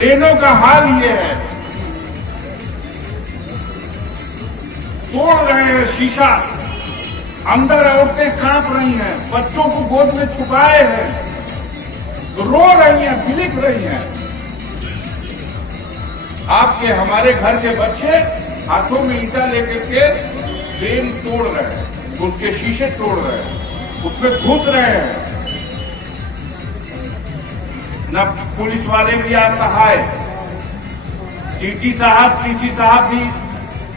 ट्रेनों का हाल ये है, तोड़ रहे हैं शीशा, अंदर औरतें कांप रही हैं, बच्चों को गोद में छुपाए हैं, रो रही हैं, बिलख रही हैं। आपके हमारे घर के बच्चे हाथों में ईंटा लेकर के ट्रेन तोड़ रहे हैं, उसके शीशे तोड़ रहे हैं, उसमें घुस रहे हैं। न पुलिस वाले भी असहाय, टीटी साहब, पीसी साहब भी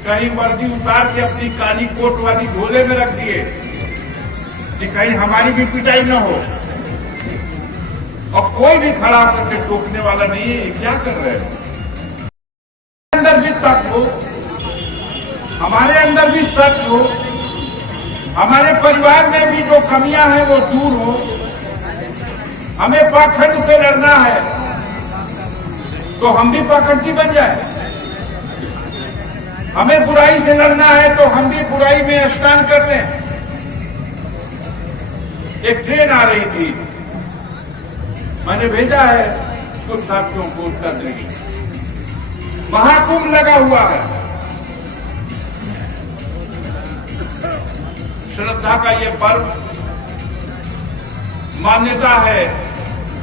कहीं वर्दी उतार के अपनी काली कोट वाली झोले में रख दिए कि कहीं हमारी भी पिटाई न हो, और कोई भी खड़ा करके टोकने वाला नहीं है। क्या कर रहे हैं? अंदर भी तक हो, हमारे अंदर भी सच हो, हमारे परिवार में भी जो कमियां हैं वो दूर हो। हमें पाखंड से लड़ना है तो हम भी पाखंडी बन जाए, हमें बुराई से लड़ना है तो हम भी बुराई में स्नान कर लें। एक ट्रेन आ रही थी, मैंने भेजा है कुछ साथियों को उसका दृश्य। महाकुंभ लगा हुआ है, श्रद्धा का ये पर्व, मान्यता है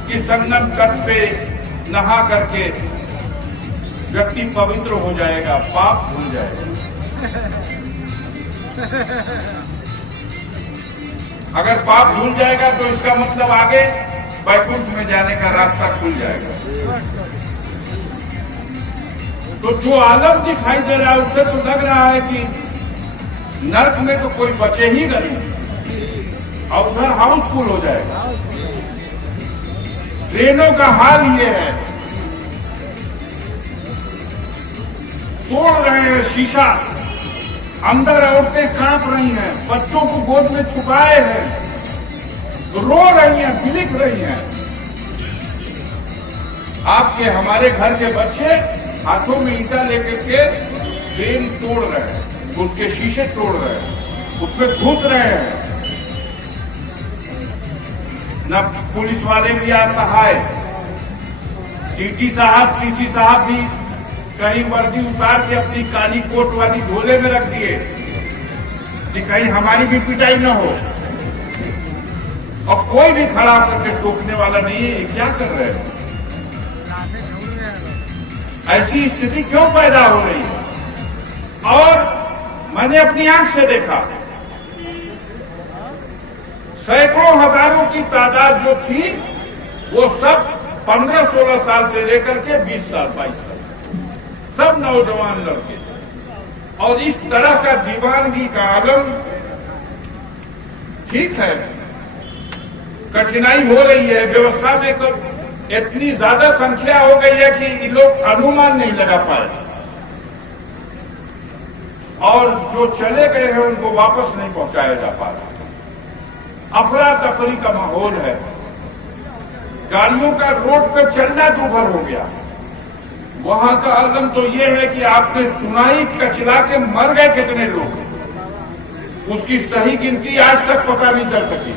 कि संगम तट पे नहा करके व्यक्ति पवित्र हो जाएगा, पाप धुल जाएगा। अगर पाप धुल जाएगा तो इसका मतलब आगे वैकुंठ में जाने का रास्ता खुल जाएगा। तो जो आलम दिखाई दे रहा है उससे तो लग रहा है कि नर्क में तो कोई बचे ही नहीं और उधर हाउसफुल हो जाएगा। ट्रेनों का हाल ये है, तोड़ रहे हैं शीशा, अंदर औरतें कांप रही हैं, बच्चों को गोद में छुपाए हैं, रो रही हैं, बिलख रही हैं। आपके हमारे घर के बच्चे हाथों में ईंटा लेकर के ट्रेन तोड़ रहे हैं, उसके शीशे तोड़ रहे हैं, उसमें घुस रहे हैं। न पुलिस वाले भी असहाय, टीटी साहब, पीसी साहब भी कहीं वर्दी उतार के अपनी काली कोट वाली झोले में रख दिए कि कहीं हमारी भी पिटाई न हो, और कोई भी खड़ा करके टोकने वाला नहीं है। क्या कर रहे हैं? ऐसी स्थिति क्यों पैदा हो रही है? और मैंने अपनी आंख से देखा, सैकड़ों हजारों की तादाद जो थी वो सब 15-16 साल से लेकर के 20 साल 22 साल, सब नौजवान लड़के। और इस तरह का दीवानगी का आलम, ठीक है कठिनाई हो रही है, व्यवस्था में तो इतनी ज्यादा संख्या हो गई है कि लोग अनुमान नहीं लगा पाए, और जो चले गए हैं उनको वापस नहीं पहुंचाया जा पा रहा। अफरा तफरी का माहौल है, गाड़ियों का रोड पर चलना दूभर हो गया। वहां का आलम तो ये है कि आपने सुनाई कचला के मर गए कितने लोग, उसकी सही गिनती आज तक पता नहीं चल सकी।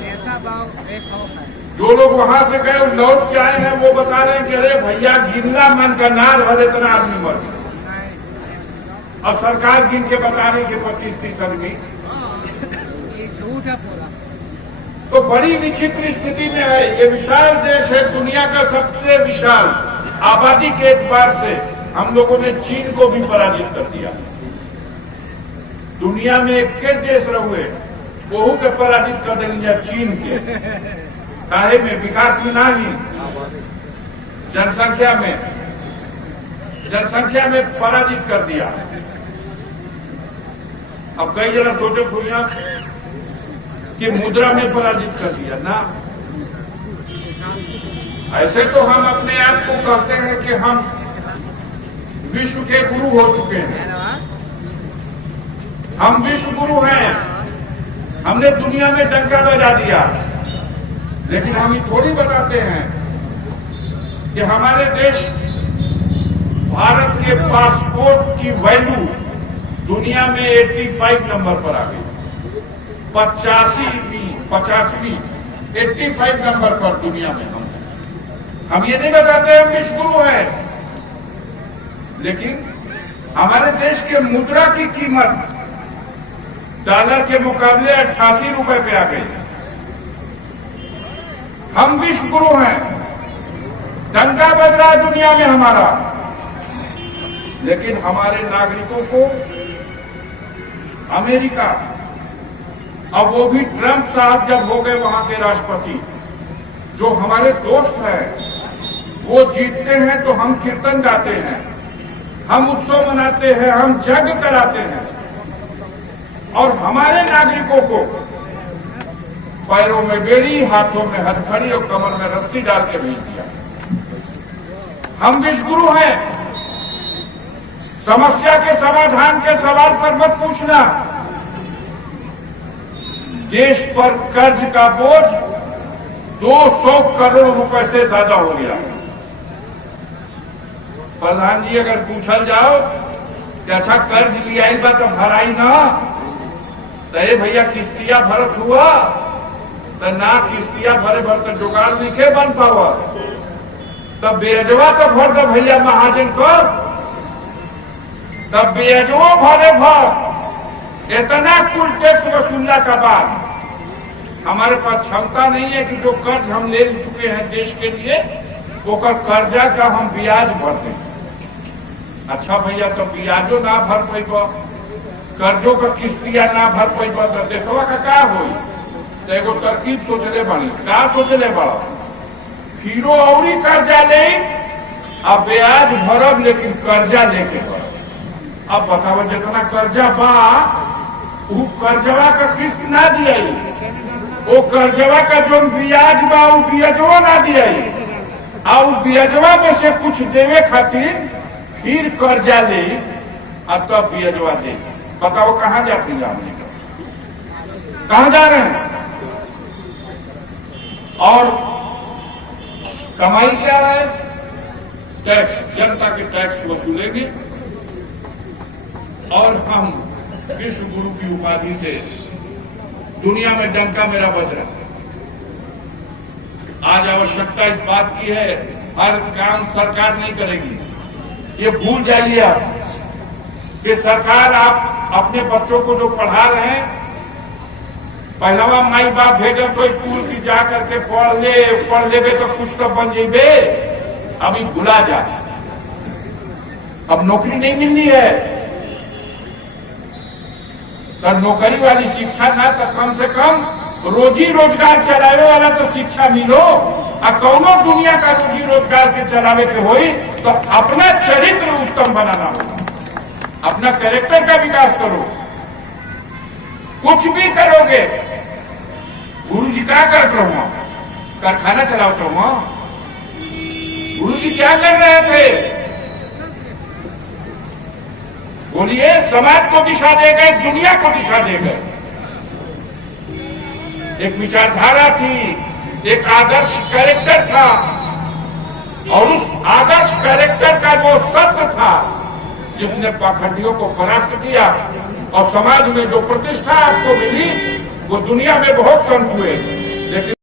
जो लोग वहां से गए लौट के आए हैं वो बता रहे हैं कि अरे भैया गिनला मन का नार भर इतना आदमी मर गया, और सरकार गिन के बता रही कि 25-30 आदमी। तो बड़ी विचित्र स्थिति में है। ये विशाल देश है, दुनिया का सबसे विशाल, आबादी के एतबार से हम लोगों ने चीन को भी पराजित कर दिया। दुनिया में एक के देश रहुए वो के पराजित कर देंगे चीन के, काहे में? विकास में नहीं, जनसंख्या में पराजित कर दिया। अब कई जना सोचो दुनिया कि मुद्रा में पराजित कर दिया ना। ऐसे तो हम अपने आप को कहते हैं कि हम विश्व के गुरु हो चुके हैं, हम विश्व गुरु हैं, हमने दुनिया में डंका बजा दिया। लेकिन हम ये थोड़ी बताते हैं कि हमारे देश भारत के पासपोर्ट की वैल्यू दुनिया में 85 नंबर पर आ गई, 85वीं 85 नंबर पर दुनिया में हम ये नहीं बताते हम विश्व गुरु हैं, लेकिन हमारे देश के मुद्रा की कीमत डॉलर के मुकाबले 88 रुपए पे आ गई। हम विश्व गुरु हैं, डंका बज रहा है दुनिया में हमारा, लेकिन हमारे नागरिकों को अमेरिका, अब वो भी ट्रंप साहब जब हो गए वहां के राष्ट्रपति, जो हमारे दोस्त हैं, वो जीतते हैं तो हम कीर्तन गाते हैं, हम उत्सव मनाते हैं, हम यज्ञ कराते हैं, और हमारे नागरिकों को पैरों में बेड़ी, हाथों में हथकड़ी और कमर में रस्सी डाल के भेज दिया। हम विश्व गुरु हैं। समस्या के समाधान के सवाल पर मत पूछना। देश पर कर्ज का बोझ 200 करोड़ रुपए से ज्यादा हो गया। प्रधान जी अगर पूछल जाओ कि अच्छा कर्ज लिया बा तो भराई ना, तो भैया किस्तिया भरत हुआ तो ना, किस्तिया भरे भर तो जुगाड़ लिखे बन पावा, तब बेजवा तो भर दो भैया महाजन को, तब बेजवो भरे भर। इतना कुल टैक्स वसूलने का बाद हमारे पास क्षमता नहीं है कि जो कर्ज हम ले चुके हैं देश के लिए, वो कर्जा का हम ब्याज भर दें। अच्छा भैया तो ब्याजो ना भर पैबा, कर्जों का किस्तिया ना भर पैबा तो देशवा का क्या हो? तो एगो तरकीब सोचले बनी, का सोचले बड़ा, फिरो और कर्जा ले, अब ब्याज भरब लेकिन कर्जा लेके भरब। अब बताओ जितना कर्जा बा वो कर्जवा का किस्त ना दिया, वो कर्जवा का जो ब्याज बा वो ब्याजवा ना दिया, और ब्याजवा में से कुछ देवे खातिर फिर कर्जा ले, अब तब ब्याजवा दे। बताओ कहाँ जाती है, कहाँ जा रहे हैं? और कमाई क्या है? टैक्स, जनता के टैक्स वसूलेंगे और हम विश्व गुरु की उपाधि से दुनिया में डंका मेरा बज रहा। आज आवश्यकता इस बात की है, हर काम सरकार नहीं करेगी। ये भूल जाइए आप कि सरकार आप अपने बच्चों को जो पढ़ा रहे हैं, पहलवा माई बाप भेजे तो स्कूल की जा करके पढ़ लेबे तो कुछ तो बन जेबे, अभी भुला जा। अब नौकरी नहीं मिलनी है तो नौकरी वाली शिक्षा ना, तो कम से कम रोजी रोजगार चलावे वाला तो शिक्षा मिलो। और कौनो दुनिया का रोजी रोजगार के चलावे के होई तो अपना चरित्र उत्तम बनाना होगा, अपना कैरेक्टर का विकास करो। कुछ भी करोगे, गुरु जी क्या करते हो? कारखाना चलाते हो? गुरु जी क्या कर रहे थे? बोलिए, समाज को दिशा दे गए, दुनिया को दिशा दे गए। एक विचारधारा थी, एक आदर्श कैरेक्टर था, और उस आदर्श कैरेक्टर का वो सत्य था जिसने पाखंडियों को परास्त किया, और समाज में जो प्रतिष्ठा आपको मिली वो दुनिया में बहुत संत हुए, लेकिन